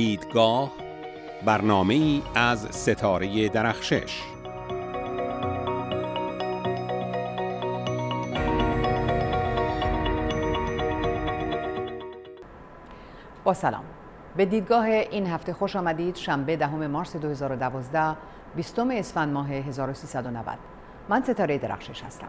دیدگاه، برنامه‌ای از ستاره درخشش. با سلام. به دیدگاه این هفته خوش آمدید. شنبه 10 مارس 2012، 20 اسفند ماه 1390. من ستاره درخشش هستم.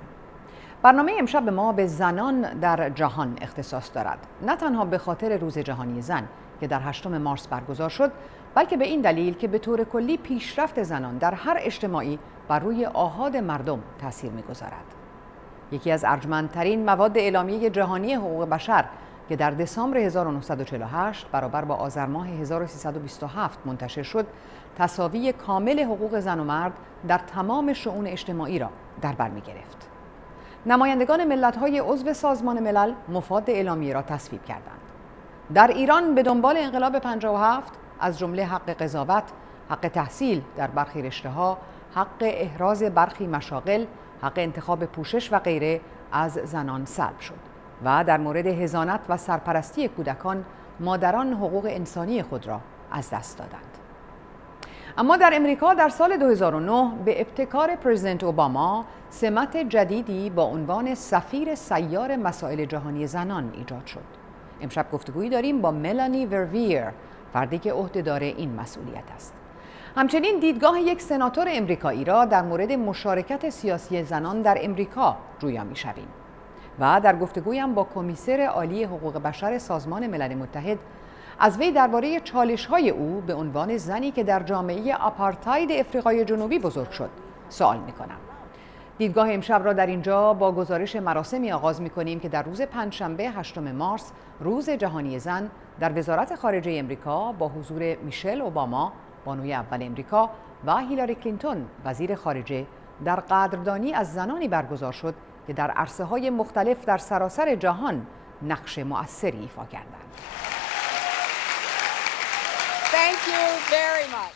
برنامه امشب ما به زنان در جهان اختصاص دارد. نه تنها به خاطر روز جهانی زن که در 8 مارس برگزار شد، بلکه به این دلیل که به طور کلی پیشرفت زنان در هر اجتماعی بر روی آحاد مردم تأثیر می‌گذارد. یکی از ارجمندترین مواد اعلامیه جهانی حقوق بشر که در دسامبر 1948 برابر با آذر ماه 1327 منتشر شد، تساوی کامل حقوق زن و مرد در تمام شئون اجتماعی را در بر می‌گرفت. نمایندگان ملت‌های عضو سازمان ملل مفاد اعلامیه را تصویب کردند. در ایران به دنبال انقلاب 57 از جمله حق قضاوت، حق تحصیل در برخی رشته‌ها، حق احراز برخی مشاغل، حق انتخاب پوشش و غیره از زنان سلب شد و در مورد حضانت و سرپرستی کودکان مادران حقوق انسانی خود را از دست دادند. اما در امریکا در سال 2009 به ابتکار پرزیدنت اوباما سمت جدیدی با عنوان سفیر سیار مسائل جهانی زنان ایجاد شد. امشب گفتگویی داریم با ملانی ورویر، فردی که عهدهدار این مسئولیت است. همچنین دیدگاه یک سناتور امریکایی را در مورد مشارکت سیاسی زنان در امریکا جویا می‌شویم. و در گفتگویم با کمیسر عالی حقوق بشر سازمان ملل متحد از وی درباره چالش‌های او به عنوان زنی که در جامعه آپارتاید افریقای جنوبی بزرگ شد سوال می‌کنم. دیدگاه امشب را در اینجا با گزارش مراسمی آغاز می‌کنیم که در روز پنجشنبه 8 مارس، روز جهانی زن، در وزارت خارجه امریکا با حضور میشل اوباما، بانوی اول امریکا، و هیلاری کلینتون، وزیر خارجه، در قدردانی از زنانی برگزار شد که در عرصه‌های مختلف در سراسر جهان نقش مؤثری ایفا کردند.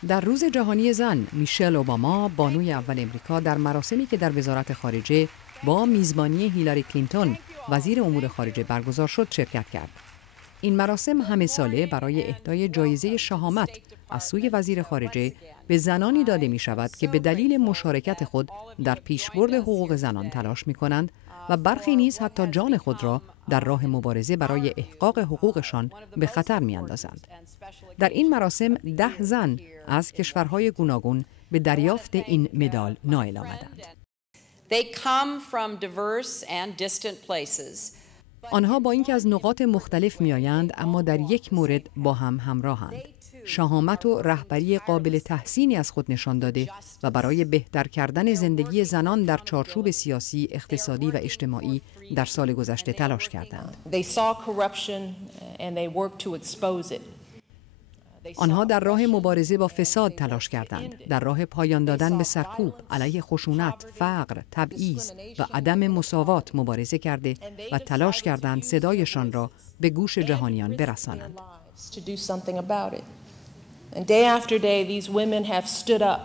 در روز جهانی زن، میشل اوباما، بانوی اول امریکا، در مراسمی که در وزارت خارجه با میزبانی هیلاری کلینتون، وزیر امور خارجه، برگزار شد شرکت کرد. این مراسم همه ساله برای اهدای جایزه شهامت از سوی وزیر خارجه به زنانی داده می شود که به دلیل مشارکت خود در پیشبرد حقوق زنان تلاش می کنند و برخی نیز حتی جان خود را در راه مبارزه برای احقاق حقوقشان به خطر می اندازند. در این مراسم 10 زن از کشورهای گوناگون به دریافت این مدال نائل آمدند. آنها با اینکه از نقاط مختلف میآیند، اما در یک مورد با هم همراهند: شهامت و رهبری قابل تحسینی از خود نشان داده و برای بهتر کردن زندگی زنان در چارچوب سیاسی، اقتصادی و اجتماعی در سال گذشته تلاش کردند. آنها در راه مبارزه با فساد تلاش کردند، در راه پایان دادن به سرکوب، علیه خشونت، فقر، تبعیض و عدم مساوات مبارزه کرده و تلاش کردند صدایشان را به گوش جهانیان برسانند.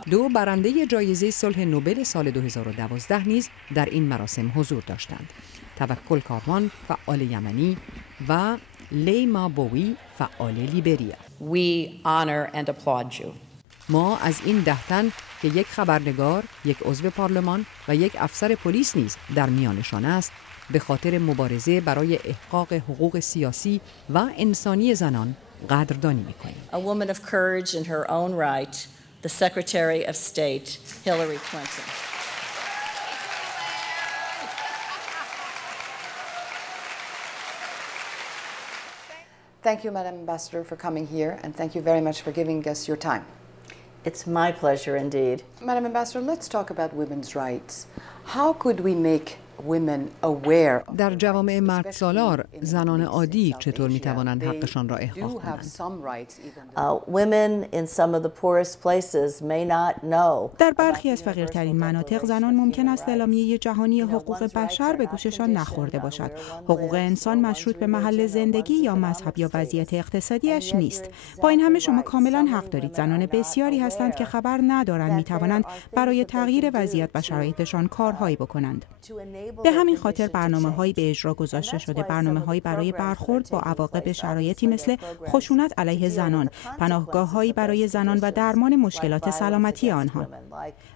2 برنده جایزه صلح نوبل سال 2012 نیز در این مراسم حضور داشتند: توکل کاروان، فعال یمنی، و لیما بوی، فعال لیبریا. ما از این 10 تن که یک خبرنگار، یک عضو پارلمان و یک افسر پلیس نیز در میانشان است، به خاطر مبارزه برای احقاق حقوق سیاسی و انسانی زنان قدردانی می‌کنیم. A woman of courage in her own right, the Secretary of State, Hillary Clinton. Thank you, Madam Ambassador, for coming here, and thank you very much for giving us your time. It's my pleasure indeed. Madam Ambassador, let's talk about women's rights. How could we make در جوامع مردسالار زنان عادی چطور می توانند حقشان را احقاق کنند؟ در برخی از فقیرترین مناطق زنان ممکن است اعلامیه جهانی حقوق بشر به گوششان نخورده باشد. حقوق انسان مشروط به محل زندگی یا مذهب یا وضعیت اقتصادیش نیست. با این همه شما کاملا حق دارید. زنان بسیاری هستند که خبر ندارند می توانند برای تغییر وضعیت و شرایطشان کارهایی بکنند. به همین خاطر برنامه‌هایی به اجرا گذاشته شده، برنامه‌هایی برای برخورد با عواقب شرایطی مثل خشونت علیه زنان، پناهگاه‌هایی برای زنان و درمان مشکلات سلامتی آنها.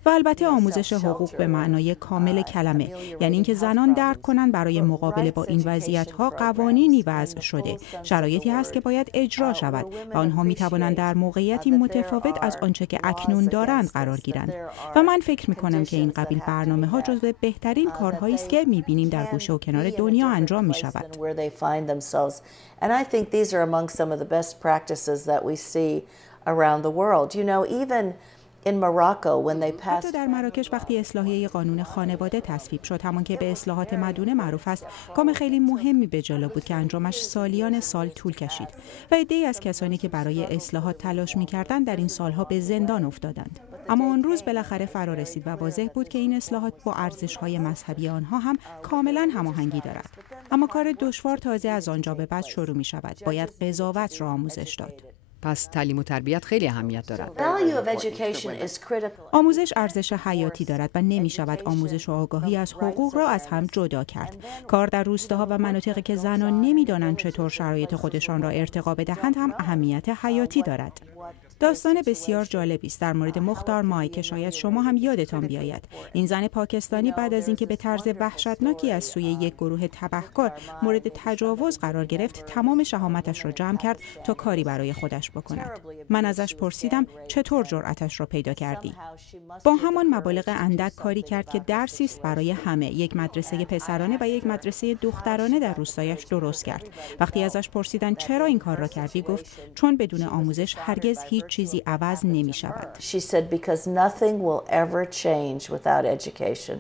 و البته آموزش حقوق به معنای کامل کلمه، یعنی اینکه زنان درک کنند برای مقابله با این وضعیت‌ها قوانینی وضع شده، شرایطی هست که باید اجرا شود و آنها می‌توانند در موقعیتی متفاوت از آنچه که اکنون دارند قرار گیرند. و من فکر می‌کنم که این قبیل برنامه‌ها جزو بهترین کارهایی است که می‌بینیم در گوشه و کنار دنیا انجام می‌شود. حتی در مراکش وقتی اصلاحیه قانون خانواده تصویب شد، همان که به اصلاحات مدونه معروف است، گام خیلی مهمی به جلو بود که انجامش سالیان سال طول کشید و عده‌ای از کسانی که برای اصلاحات تلاش می‌کردند در این سالها به زندان افتادند. اما آن روز بالاخره فرا رسید و واضح بود که این اصلاحات با ارزش‌های مذهبی آنها هم کاملاً هماهنگی دارد. اما کار دشوار تازه از آنجا به بعد شروع می‌شود. باید قضاوت را آموزش داد. پس تعلیم و تربیت خیلی اهمیت دارد. آموزش ارزش حیاتی دارد و نمی شود آموزش و آگاهی از حقوق را از هم جدا کرد. کار در روستاها و مناطقی که زنان نمی دانند چطور شرایط خودشان را ارتقا بدهند هم اهمیت حیاتی دارد. داستان بسیار جالبی است در مورد مختار مای که شاید شما هم یادتان بیاید. این زن پاکستانی بعد از اینکه به طرز وحشتناکی از سوی یک گروه تبهکار مورد تجاوز قرار گرفت، تمام شهامتش را جمع کرد تا کاری برای خودش بکند. من ازش پرسیدم چطور جرأتش را پیدا کردی؟ با همان مبالغ اندک کاری کرد که درسی است برای همه. یک مدرسه پسرانه و یک مدرسه دخترانه در روستایش درست کرد. وقتی ازش پرسیدن چرا این کار را کردی، گفت چون بدون آموزش هرگز هیچ چیزی عوض نمی شود. She said because nothing will ever change without education.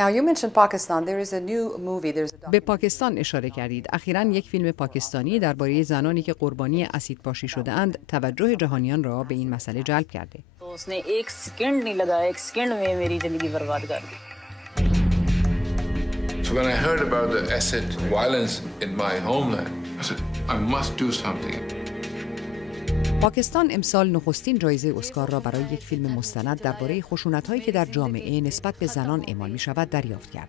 Now you mentioned Pakistan. There is a new movie. به پاکستان اشاره کردید. اخیراً یک فیلم پاکستانی درباره زنانی که قربانی اسیدپاشی شده‌اند توجه جهانیان را به این مسئله جلب کرده. उसने एक सेकंड नहीं लगाया, एक सेकंड में मेरी जिंदगी बर्बाद कर दी. So when I heard about the acid violence in my homeland, I said I must do something. پاکستان امسال نخستین جایزه اسکار را برای یک فیلم مستند درباره خشونت‌هایی که در جامعه نسبت به زنان اعمال می‌شود دریافت کرد.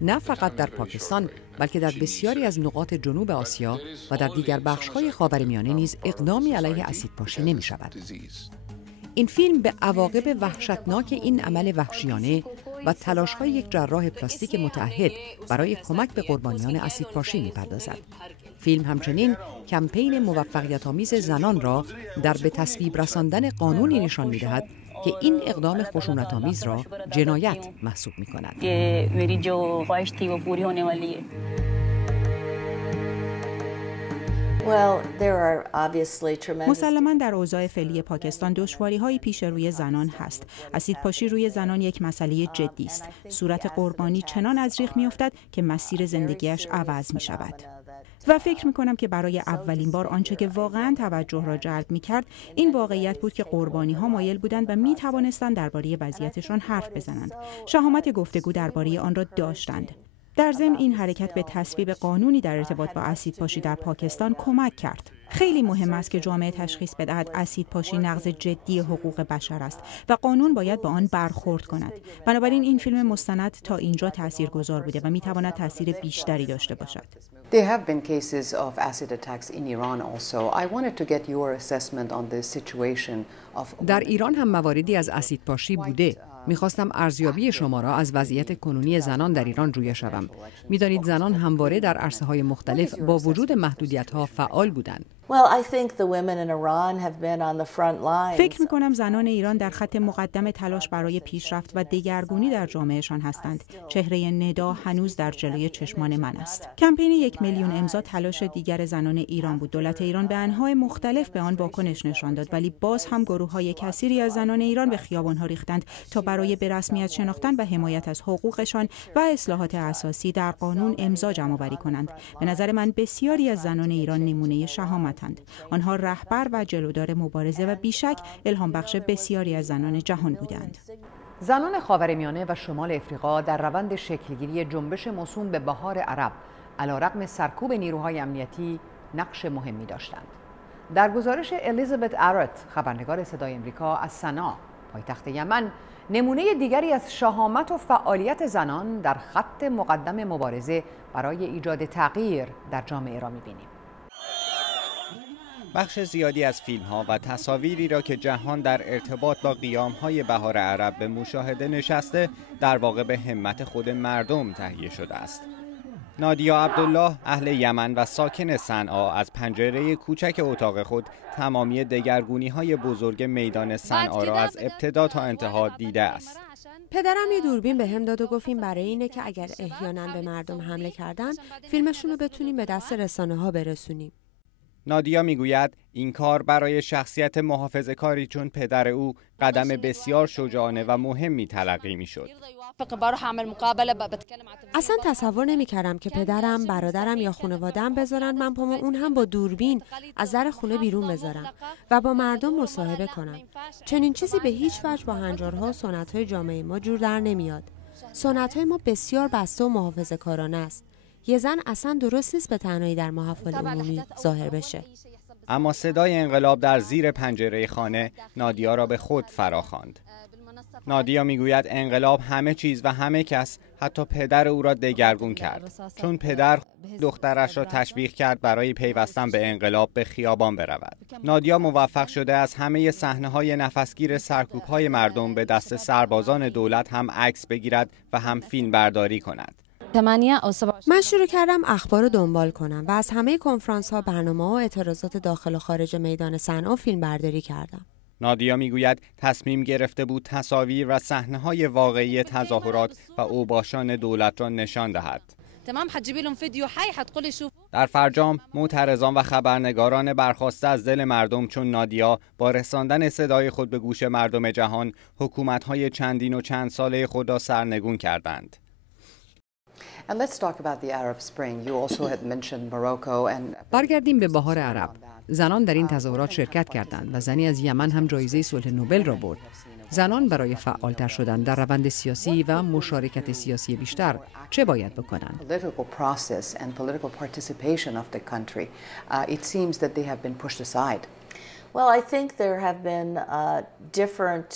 نه فقط در پاکستان، بلکه در بسیاری از نقاط جنوب آسیا و در دیگر بخش‌های خاورمیانه نیز اقدامی علیه اسیدپاشی نمی‌شود. این فیلم به عواقب وحشتناک این عمل وحشیانه و تلاش‌های یک جراح پلاستیک متعهد برای کمک به قربانیان اسیدپاشی می‌پردازد. فیلم همچنین کمپین موفقیت‌آمیز زنان را در به تصویب رساندن قانونی نشان می‌دهد که این اقدام خشونت‌آمیز را جنایت محسوب می‌کند. مسلماً در اوضاع فعلی پاکستان دشواری‌هایی پیش روی زنان هست. اسیدپاشی روی زنان یک مسئله جدی است. صورت قربانی چنان از ریخ می‌افتد که مسیر زندگیش عوض می‌شود. و فکر می‌کنم که برای اولین بار آنچه که واقعاً توجه را جلب می‌کرد این واقعیت بود که قربانی‌ها مایل بودند و می‌توانستند درباره وضعیتشان حرف بزنند. شهامت گفتگو درباره آن را داشتند. در ضمن این حرکت به تصویب قانونی در ارتباط با اسیدپاشی در پاکستان کمک کرد. خیلی مهم است که جامعه تشخیص بدهد اسیدپاشی نقض جدی حقوق بشر است و قانون باید با آن برخورد کند. بنابراین این فیلم مستند تا اینجا تاثیرگذار بوده و می‌تواند تاثیر بیشتری داشته باشد. There have been cases of acid attacks in Iran also. I wanted to get your assessment on the situation of در ایران هم مواردی از اسیدپاشی بوده. میخواستم ارزیابی شما را از وضعیت کنونی زنان در ایران جویا شوم. میدانید زنان همواره در عرصه‌های مختلف با وجود محدودیت‌ها فعال بودند. فکر می‌کنم زنان ایران در خط مقدم تلاش برای پیشرفت و دگرگونی در جامعهشان هستند. چهره ندا هنوز در جلوی چشمان من است. کمپین 1 میلیون امضا تلاش دیگر زنان ایران بود. دولت ایران به انواع مختلف به آن واکنش نشان داد، ولی باز هم گروه‌های کثیری از زنان ایران به خیابان‌ها ریختند تا برای به رسمیت شناختن و حمایت از حقوقشان و اصلاحات اساسی در قانون امضا جمع‌آوری کنند. به نظر من بسیاری از زنان ایران نمونه شهامت آنها رهبر و جلودار مبارزه و بیشک الهام بخش بسیاری از زنان جهان بودند. زنان خاورمیانه و شمال افریقا در روند شکلگیری جنبش موسوم به بهار عرب علیرغم سرکوب نیروهای امنیتی نقش مهمی داشتند. در گزارش الیزابت آرت، خبرنگار صدای آمریکا از سنا، پایتخت یمن، نمونه دیگری از شهامت و فعالیت زنان در خط مقدم مبارزه برای ایجاد تغییر در جامعه را می‌بینیم. بخش زیادی از فیلم‌ها و تصاویری را که جهان در ارتباط با قیام‌های بهار عرب به مشاهده نشسته، در واقع به همت خود مردم تهیه شده است. نادیا عبدالله اهل یمن و ساکن صنعا از پنجره کوچک اتاق خود تمامی دگرگونی‌های بزرگ میدان صنعا را از ابتدا تا انتها دیده است. پدرم یه دوربین بهم داد و گفت این برای اینه که اگر احیانا به مردم حمله کردن فیلمشون رو بتونیم به دست رسانه‌ها برسونیم. نادیا میگوید این کار برای شخصیت محافظه‌کاری چون پدر او قدم بسیار شجاعانه و مهمی تلقی میشد. اصلا تصور نمی‌کردم که پدرم، برادرم یا خانواده‌ام بذارن من پامو اون هم با دوربین از در خونه بیرون بذارم و با مردم مصاحبه کنم. چنین چیزی به هیچ وجه با هنجارها و سنت‌های جامعه ما جور در نمیاد. سنت‌های ما بسیار بسته و محافظه‌کارانه است. یه زن اصلا درست نیست به تنهایی در محافل عمومی ظاهر بشه. اما صدای انقلاب در زیر پنجره خانه نادیا را به خود فراخواند. نادیا میگوید انقلاب همه چیز و همه کس، حتی پدر او را دگرگون کرد، چون پدر دخترش را تشویق کرد برای پیوستن به انقلاب به خیابان برود. نادیا موفق شده از همه صحنه‌های نفسگیر سرکوب‌های مردم به دست سربازان دولت هم عکس بگیرد و هم فیلم برداری کند. من شروع کردم اخبار رو دنبال کنم و از همه کنفرانس‌ها، برنامه‌ها و اعتراضات داخل و خارج میدان صنعا فیلم برداری کردم. نادیا میگوید تصمیم گرفته بود تصاویر و صحنه‌های واقعی تظاهرات و اوباشان دولت را نشان دهد. در فرجام معترضان و خبرنگاران برخاسته از دل مردم چون نادیا با رساندن صدای خود به گوش مردم جهان حکومت‌های چندین و چند ساله خود را سرنگون کردند. برگردیم به بهار عرب. زنان در این تظاهرات شرکت کردند و زنی از یمن هم جایزه صلح نوبل را برد. زنان برای فعالتر شدن در روند سیاسی و مشارکت سیاسی بیشتر چه باید بکنند؟ Well, I think there have been different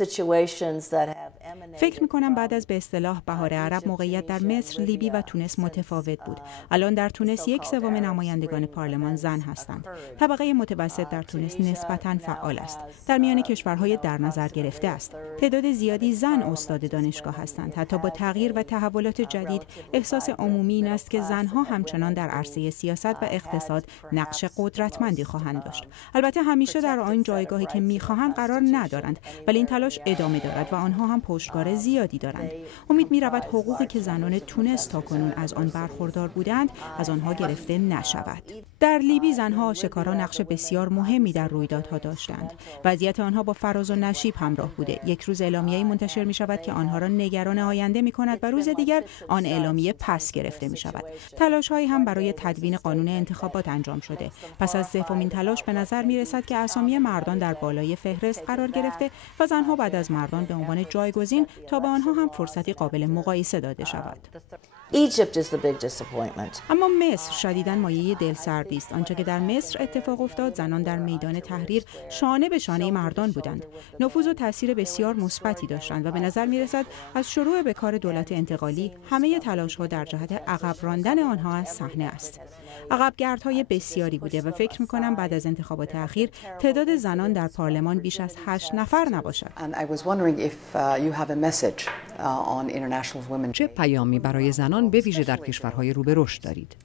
situations that have فکر می‌کنم بعد از به اصطلاح بهار عرب موقعیت در مصر، لیبی و تونس متفاوت بود. الان در تونس 1/3 نمایندگان پارلمان زن هستند. طبقه متوسط در تونس نسبتاً فعال است. در میان کشورهای در نظر گرفته است. تعداد زیادی زن استاد دانشگاه هستند. حتی با تغییر و تحولات جدید احساس عمومی این است که زنها همچنان در عرصه سیاست و اقتصاد نقش قدرتمندی خواهند داشت. البته همیشه در آن جایگاهی که می‌خواهند قرار ندارند، ولی این تلاش ادامه دارد و آنها هم پشتکار زیادی دارند. امید می‌رود حقوقی که زنان تونس تاکنون از آن برخوردار بودند از آنها گرفته نشود. در لیبی زنها آشکارا نقش بسیار مهمی در رویدادها داشتند. وضعیت آنها با فراز و نشیب همراه بوده. یک روز اعلامیه‌ای منتشر می‌شود که آنها را نگران آینده می‌کند و روز دیگر آن اعلامیه پس گرفته می‌شود. تلاش‌هایی هم برای تدوین قانون انتخابات انجام شده. پس از سومین تلاش به نظر می‌رسد که اسامی مردان در بالای فهرست قرار گرفته و زنها بعد از مردان به عنوان جایگزین تا به آنها هم فرصتی قابل مقایسه داده شود. اما مصر شدیداً مایه دلسردی است. آنچه که در مصر اتفاق افتاد، زنان در میدان تحریر شانه به شانه مردان بودند. نفوذ و تاثیر بسیار مثبتی داشتند و به نظر می‌رسد از شروع به کار دولت انتقالی همه تلاش‌ها در جهت عقب راندن آنها از صحنه است. عقبگردهای بسیاری بوده و فکر می‌کنم بعد از انتخابات اخیر تعداد زنان در پارلمان بیش از 8 نفر نباشد. چه پیامی برای زنان به ویژه در کشورهای رو به رشد دارید؟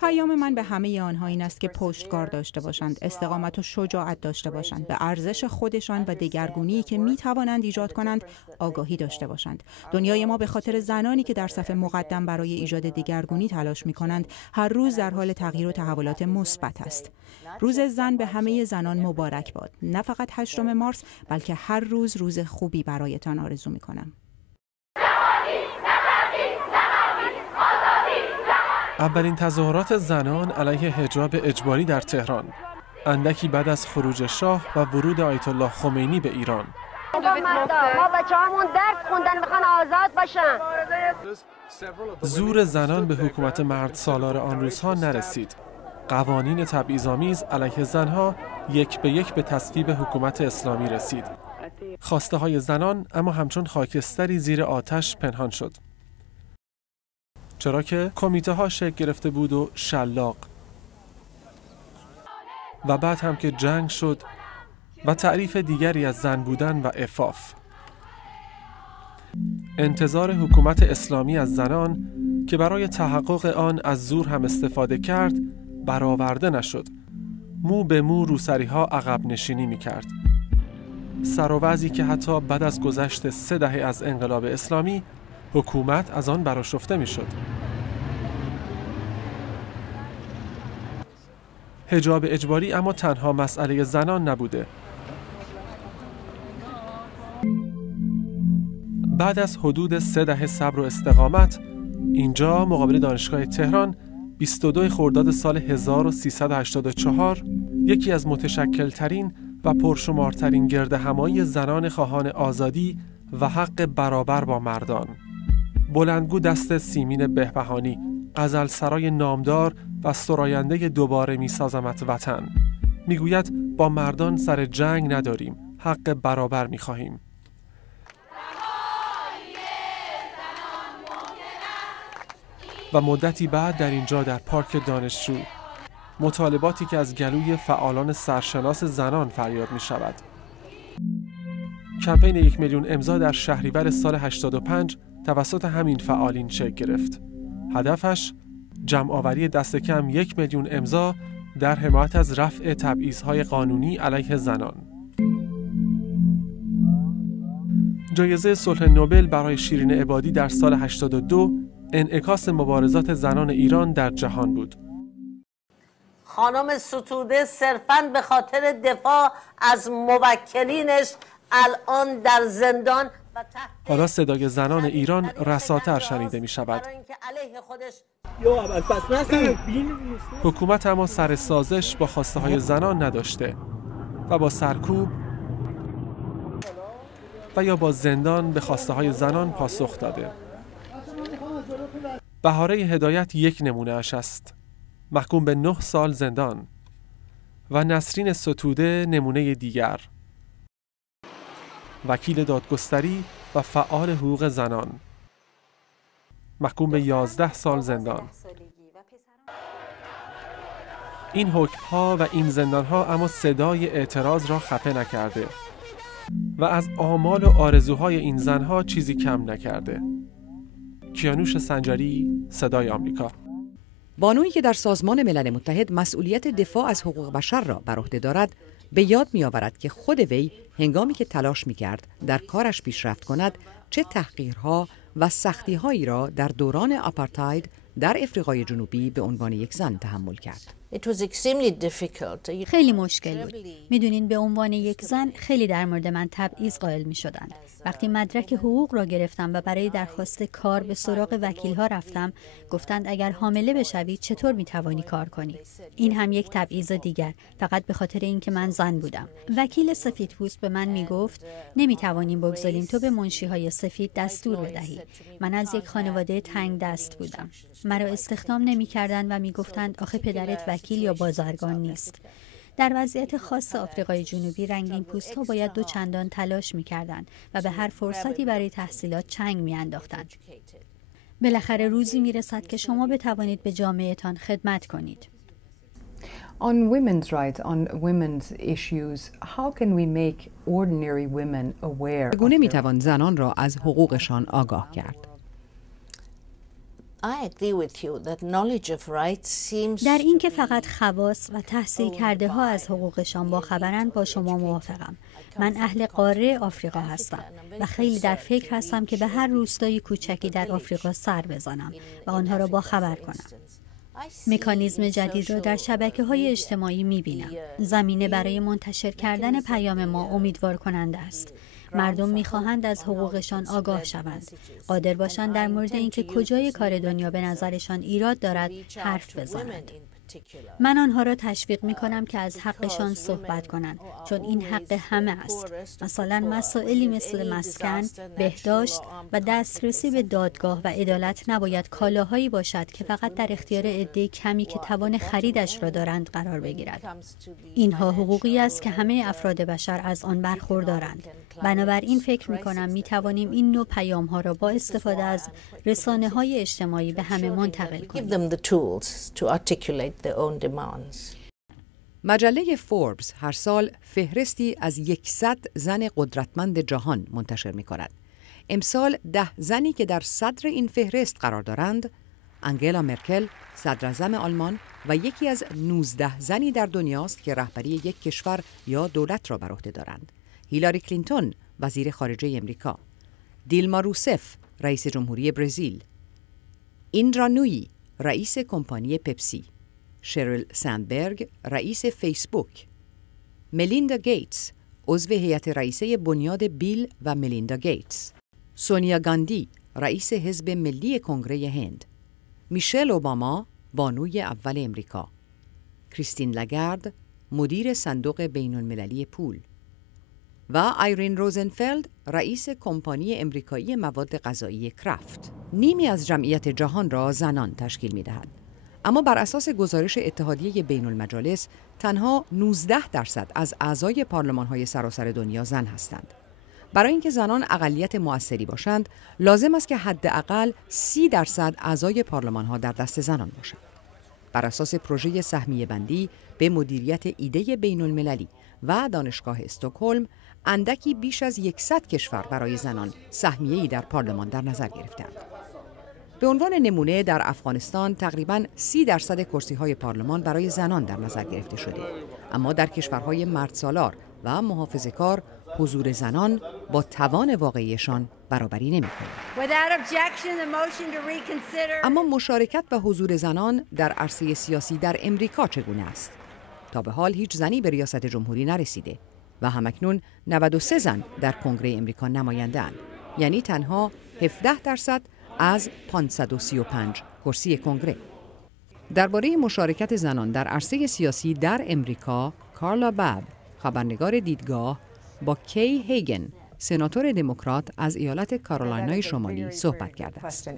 پیام من به همه آنها این است که پشتکار داشته باشند، استقامت و شجاعت داشته باشند، به ارزش خودشان و دگرگونی که می توانند ایجاد کنند آگاهی داشته باشند. دنیای ما به خاطر زنانی که در صف مقدم برای ایجاد دگرگونی تلاش می کنند هر روز در حال تغییر و تحولات مثبت است. روز زن به همه زنان مبارک باد. نه فقط 8 مارس بلکه هر روز روز خوبی برایتان آرزو می کنم. اولین تظاهرات زنان علیه حجاب اجباری در تهران، اندکی بعد از خروج شاه و ورود آیت الله خمینی به ایران. ما بچه‌هامون درس خوندن میخوان آزاد باشن. زور زنان به حکومت مرد سالار آن روزها نرسید. قوانین تبعیض‌آمیز علیه زنها یک به یک به تصویب حکومت اسلامی رسید. خواسته های زنان اما همچون خاکستری زیر آتش پنهان شد، چرا که کمیته ها شکل گرفته بود و شلاق، و بعد هم که جنگ شد و تعریف دیگری از زن بودن و عفاف. انتظار حکومت اسلامی از زنان که برای تحقق آن از زور هم استفاده کرد برآورده نشد. مو به مو روسری‌ها عقب نشینی می‌کرد. سر و وضعی که حتی بعد از گذشت 3 دهه از انقلاب اسلامی حکومت از آن برآشفته می‌شد. حجاب اجباری اما تنها مسئله زنان نبوده. بعد از حدود 3 دهه صبر و استقامت، اینجا مقابل دانشگاه تهران 22 خرداد سال 1384 یکی از متشکل‌ترین و پرشمارترین گردهمایی زنان خواهان آزادی و حق برابر با مردان. بلندگو دست سیمین بهبهانی، غزلسرای نامدار و سراینده دوباره میسازمت وطن، میگوید با مردان سر جنگ نداریم، حق برابر میخواهیم. و مدتی بعد در اینجا در پارک دانشجو مطالباتی که از گلوی فعالان سرشناس زنان فریاد می شود. کمپین 1 میلیون امضا در شهریور سال 85 توسط همین فعالین شکل گرفت. هدفش جمع‌آوری دست کم 1 میلیون امضا در حمایت از رفع تبعیض‌های قانونی علیه زنان. جایزه صلح نوبل برای شیرین عبادی در سال 82 انعکاس مبارزات زنان ایران در جهان بود. خانم ستوده صرفاً به خاطر دفاع از موکلینش الان در زندان و تحت حالا صدای زنان ایران رساتر شنیده می شود. حکومت اما سر سازش با خواسته های زنان نداشته و با سرکوب و یا با زندان به خواسته های زنان پاسخ داده. بهاره هدایت یک نمونه اش است، محکوم به 9 سال زندان، و نسرین ستوده نمونه دیگر، وکیل دادگستری و فعال حقوق زنان، محکوم به 11 سال زندان. این حکم‌ها و این زندان‌ها اما صدای اعتراض را خفه نکرده و از آمال و آرزوهای این زنها چیزی کم نکرده. کیانوش سنجری، صدای آمریکا. بانویی که در سازمان ملل متحد مسئولیت دفاع از حقوق بشر را بر عهده دارد، به یاد می‌آورد که خود وی هنگامی که تلاش می‌کرد در کارش پیشرفت کند، چه تحقیرها و سختی‌هایی را در دوران آپارتاید در افریقای جنوبی به عنوان یک زن تحمل کرد. خیلی مشکل بود. میدونین به عنوان یک زن خیلی در مورد من تبعیض قائل میشدن. وقتی مدرک حقوق را گرفتم و برای درخواست کار به سراغ وکیل ها رفتم، گفتند اگر حامله بشوی چطور میتوانی کار کنی؟ این هم یک تبعیض دیگر، فقط به خاطر اینکه من زن بودم. وکیل سفیدپوست به من میگفت نمیتوانیم بگذاریم تو به منشیهای سفید دستور بدهی. من از یک خانواده تنگ دست بودم. مرا استخدام نمیکردند و میگفتند آخه پدرت وکیل یا بازرگان نیست. در وضعیت خاص آفریقای جنوبی رنگین پوست‌ها باید 2 چندان تلاش می‌کردند و به هر فرصتی برای تحصیلات چنگ می‌انداختند. بالاخره روزی می‌رسد که شما بتوانید به جامعه‌تان خدمت کنید. On women's rights, on women's issues, how can we make ordinary women aware? چگونه می‌توان زنان را از حقوقشان آگاه کرد؟ در این که فقط خواص و تحصیل کرده ها از حقوقشان با خبرند با شما موافقم. من اهل قاره آفریقا هستم و خیلی در فکر هستم که به هر روستای کوچکی در آفریقا سر بزنم و آنها را با خبر کنم. مکانیزم جدید را در شبکه‌های اجتماعی می‌بینم. زمینه برای منتشر کردن پیام ما امیدوار کننده است. مردم می‌خواهند از حقوقشان آگاه شوند، قادر باشند در مورد اینکه کجای کار دنیا به نظرشان ایراد دارد حرف بزنند. من آنها را تشویق می کنم که از حقشان صحبت کنند، چون این حق همه است. مثلا مسائلی مثل مسکن، بهداشت و دسترسی به دادگاه و عدالت نباید کالاهایی باشد که فقط در اختیار عده کمی که توان خریدش را دارند قرار بگیرد. اینها حقوقی است که همه افراد بشر از آن برخوردارند. بنابراین فکر می کنم می توانیم این نوع پیام ها را با استفاده از رسانه های اجتماعی به همه منتقل کنیم. مجله فوربس هر سال فهرستی از 100 زن قدرتمند جهان منتشر می کند. امسال 10 زنی که در صدر این فهرست قرار دارند، انگلا مرکل، صدراعظم آلمان و یکی از 19 زنی در دنیاست که رهبری یک کشور یا دولت را بر عهده دارند. هیلاری کلینتون، وزیر خارجه امریکا، دیلما روسف، رئیس جمهوری برزیل، ایندرا نویی، رئیس کمپانی پپسی، شریل سندبرگ، رئیس فیسبوک، ملیندا گیتس، عضو هیئت رئیسه بنیاد بیل و ملیندا گیتس، سونیا گاندی، رئیس حزب ملی کنگره هند، میشل اوباما، بانوی اول امریکا، کریستین لگارد، مدیر صندوق بین المللی پول و آیرین روزنفلد، رئیس کمپانی امریکایی مواد غذایی کرافت. نیمی از جمعیت جهان را زنان تشکیل می‌دهند. اما بر اساس گزارش اتحادیه بین المجالس تنها 19% از اعضای پارلمان‌های سراسر دنیا زن هستند. برای اینکه زنان اقلیت مؤثری باشند، لازم است که حداقل 30% اعضای پارلمان‌ها در دست زنان باشند. بر اساس پروژه سهمیه بندی به مدیریت ایده بین المللی و دانشگاه استکهلم، اندکی بیش از 100 کشور برای زنان سهمیه‌ای در پارلمان در نظر گرفتند. به عنوان نمونه در افغانستان تقریباً 30% کرسی‌های پارلمان برای زنان در نظر گرفته شده، اما در کشورهای مردسالار و محافظه‌کار حضور زنان با توان واقعیشان برابری نمی‌کند. اما مشارکت و حضور زنان در عرصه سیاسی در امریکا چگونه است؟ تا به حال هیچ زنی به ریاست جمهوری نرسیده و همکنون 93 زن در کنگره امریکا نماینده‌اند، یعنی تنها 17% از 535 کرسی کنگره. درباره مشارکت زنان در عرصه سیاسی در امریکا، کارلا باب، خبرنگار دیدگاه، با کی هیگن، سناتور دموکرات از ایالت کارولینای شمالی صحبت کرده است.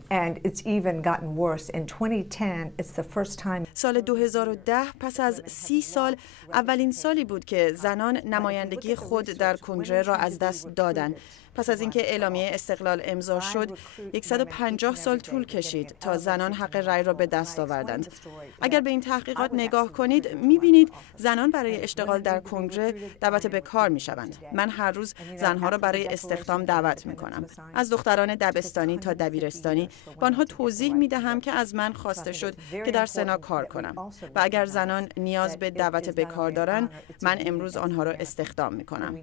سال 2010 پس از 30 سال اولین سالی بود که زنان نمایندگی خود در کنگره را از دست دادند. پس از اینکه اعلامیه استقلال امضا شد، 150 سال طول کشید تا زنان حق رأی را به دست آوردند. اگر به این تحقیقات نگاه کنید، می‌بینید زنان برای اشتغال در کنگره دعوت به کار می‌شوند. من هر روز زنها را برای استخدام دعوت می‌کنم. از دختران دبستانی تا دبیرستانی با آنها توضیح می‌دهم که از من خواسته شد که در سنا کار کنم و اگر زنان نیاز به دعوت به کار دارند، من امروز آنها را استخدام می‌کنم.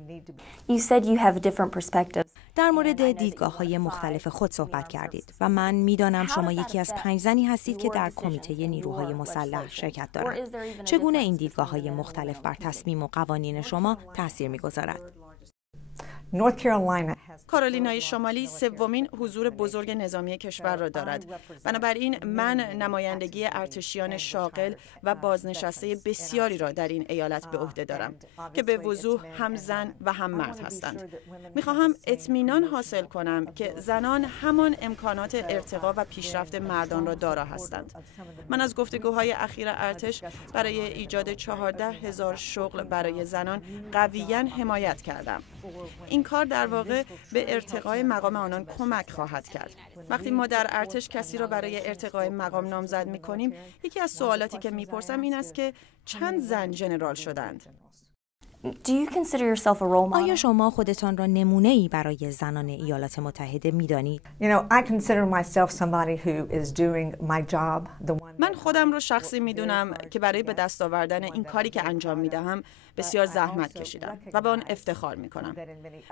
در مورد دیدگاه‌های مختلف خود صحبت کردید و من می‌دانم شما یکی از 5 زنی هستید که در کمیته نیروهای مسلح شرکت دارند. چگونه این دیدگاه‌های مختلف بر تصمیم و قوانین شما تأثیر می‌گذارد؟ کارولینای شمالی سومین حضور بزرگ نظامی کشور را دارد. بنابراین من نمایندگی ارتشیان شاغل و بازنشسته بسیاری را در این ایالت به عهده دارم که به وضوح هم زن و هم مرد هستند. می‌خواهم اطمینان حاصل کنم که زنان همان امکانات ارتقا و پیشرفت مردان را دارا هستند. من از گفتگوهای اخیر ارتش برای ایجاد 14,000 شغل برای زنان قویاً حمایت کردم. این کار در واقع به ارتقای مقام آنان کمک خواهد کرد. وقتی ما در ارتش کسی را برای ارتقای مقام نامزد می‌کنیم، یکی از سوالاتی که می‌پرسم این است که چند زن ژنرال شدند؟ آیا شما خودتان را نمونه‌ای برای زنان ایالات متحده می‌دانید؟ من خودم رو شخصی می‌دونم که برای به دست آوردن این کاری که انجام می‌دهم بسیار زحمت کشیدم و به آن افتخار می‌کنم.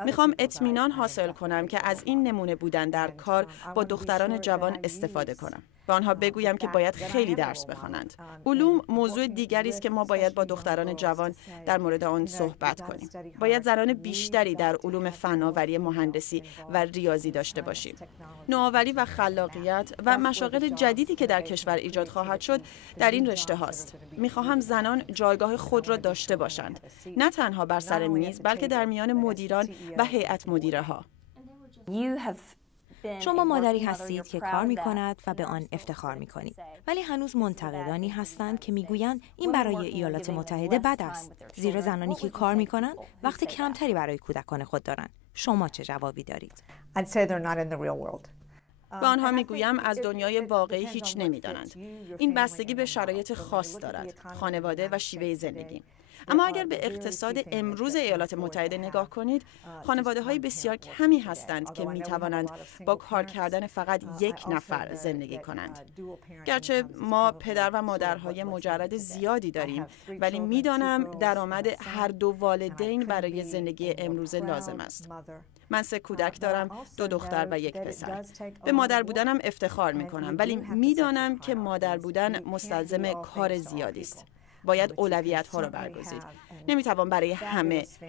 می‌خوام اطمینان حاصل کنم که از این نمونه بودن در کار با دختران جوان استفاده کنم. به آنها بگویم که باید خیلی درس بخوانند. علوم موضوع دیگری است که ما باید با دختران جوان در مورد آن صحبت کنیم. باید زنان بیشتری در علوم فناوری، مهندسی و ریاضی داشته باشیم. نوآوری و خلاقیت و مشاغل جدیدی که در کشور ایجاد خواهد شد در این رشته هاست. میخواهم زنان جایگاه خود را داشته باشند، نه تنها بر سر میز بلکه در میان مدیران و هیئت مدیره ها. شما مادری هستید که کار می کند و به آن افتخار می کنید. ولی هنوز منتقدانی هستند که می گویند این برای ایالات متحده بد است. زیرا زنانی که کار می کنند وقت کمتری برای کودکان خود دارند. شما چه جوابی دارید؟ به آنها میگویم از دنیای واقعی هیچ نمیدانند. این بستگی به شرایط خاص دارد، خانواده و شیوه زندگی. اما اگر به اقتصاد امروز ایالات متحده نگاه کنید، خانواده‌های بسیار کمی هستند که می‌توانند با کار کردن فقط یک نفر زندگی کنند. گرچه ما پدر و مادرهای مجرد زیادی داریم، ولی می‌دانم درآمد هر دو والدین برای زندگی امروز لازم است. من 3 کودک دارم، 2 دختر و 1 پسر. به مادر بودنم افتخار می‌کنم، ولی می‌دانم که مادر بودن مستلزم کار زیادی است. باید اولویت‌ها را برگزید. نمی‌توان برای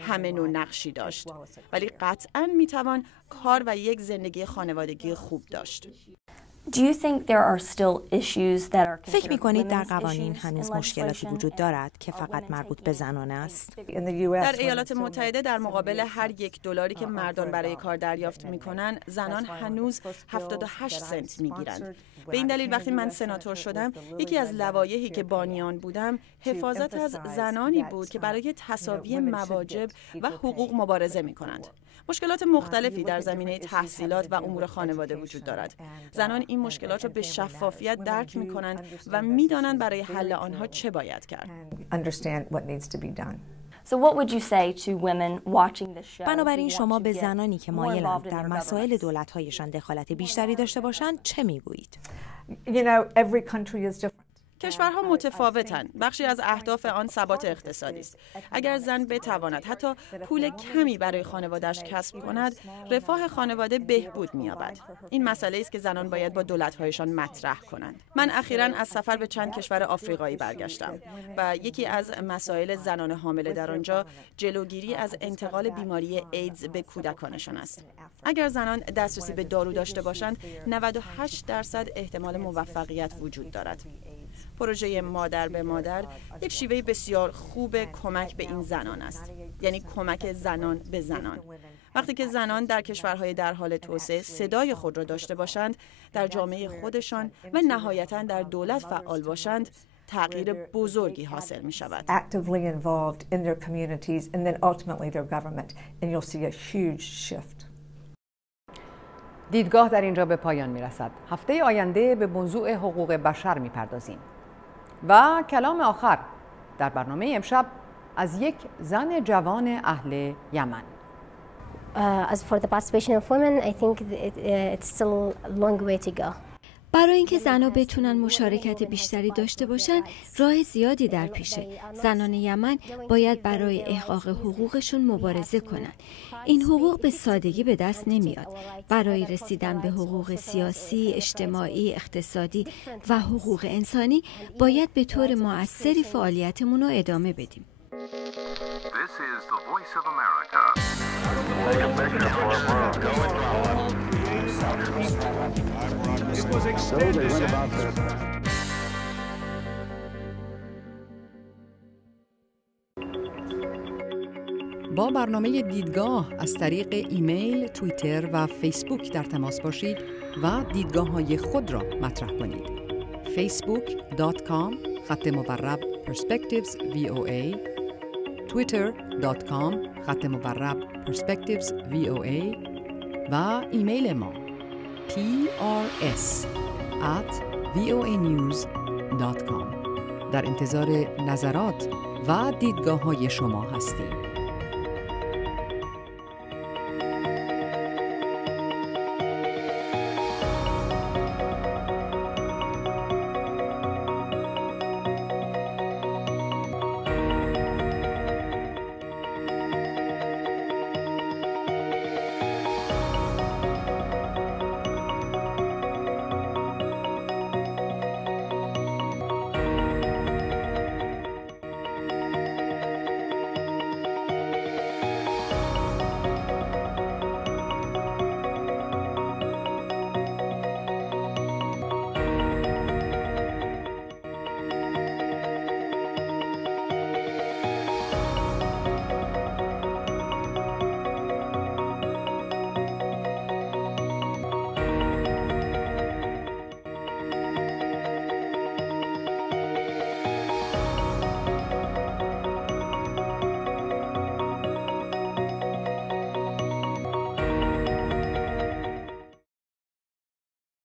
همه نوع نقشی داشت، ولی قطعاً می‌توان کار و یک زندگی خانوادگی خوب داشت. فکر می‌کنید در قوانین هنوز مشکلاتی وجود دارد که فقط مربوط به زنان است؟ در ایالات متحده در مقابل هر $1 که مردان برای کار دریافت می‌کنند، زنان هنوز 78 سنت می‌گیرند. به این دلیل وقتی من سناتور شدم، یکی از لوایحی که بانی آن بودم، حفاظت از زنانی بود که برای تساوی مواجب و حقوق مبارزه می‌کنند. مشکلات مختلفی در زمینه تحصیلات و امور خانواده وجود دارد. زنان این مشکلات را به شفافیت درک می‌کنند و می‌دانند برای حل آنها چه باید کرد. بنابراین شما به زنانی که مایلند در مسائل دولت‌هایشان دخالت بیشتری داشته باشند چه می‌گویید؟ کشورها متفاوتند. بخشی از اهداف آن ثبات اقتصادی است. اگر زن بتواند حتی پول کمی برای خانواده‌اش کسب کند، رفاه خانواده بهبود می‌یابد. این مسئله است که زنان باید با دولت‌هایشان مطرح کنند. من اخیراً از سفر به چند کشور آفریقایی برگشتم و یکی از مسائل زنان حامله در آنجا جلوگیری از انتقال بیماری ایدز به کودکانشان است. اگر زنان دسترسی به دارو داشته باشند، 98% احتمال موفقیت وجود دارد. پروژه مادر به مادر یک شیوه بسیار خوب کمک به این زنان است، یعنی کمک زنان به زنان. وقتی که زنان در کشورهای در حال توسعه صدای خود را داشته باشند، در جامعه خودشان و نهایتاً در دولت فعال باشند، تغییر بزرگی حاصل می شود. دیدگاه در اینجا به پایان می رسد. هفته آینده به موضوع حقوق بشر می پردازیم. و کلام آخر در برنامه امشب از یک زن جوان اهل یمن. As for the participation of women, I think it's still a long way to go. برای اینکه زنها بتونن مشارکت بیشتری داشته باشن، راه زیادی در پیشه. زنان یمن باید برای احقاق حقوقشون مبارزه کنن. این حقوق به سادگی به دست نمیاد. برای رسیدن به حقوق سیاسی، اجتماعی، اقتصادی و حقوق انسانی باید به طور مؤثری فعالیتمون رو ادامه بدیم. This is the Voice of America. با برنامه دیدگاه از طریق ایمیل، توییتر و فیسبوک در تماس باشید و دیدگاه‌های خود را مطرح کنید. facebook.com/perspectivesvoa twitter.com/perspectivesvoa و ایمیل ما prs@voanews.com. در انتظار نظرات و دیدگاه‌های شما هستیم.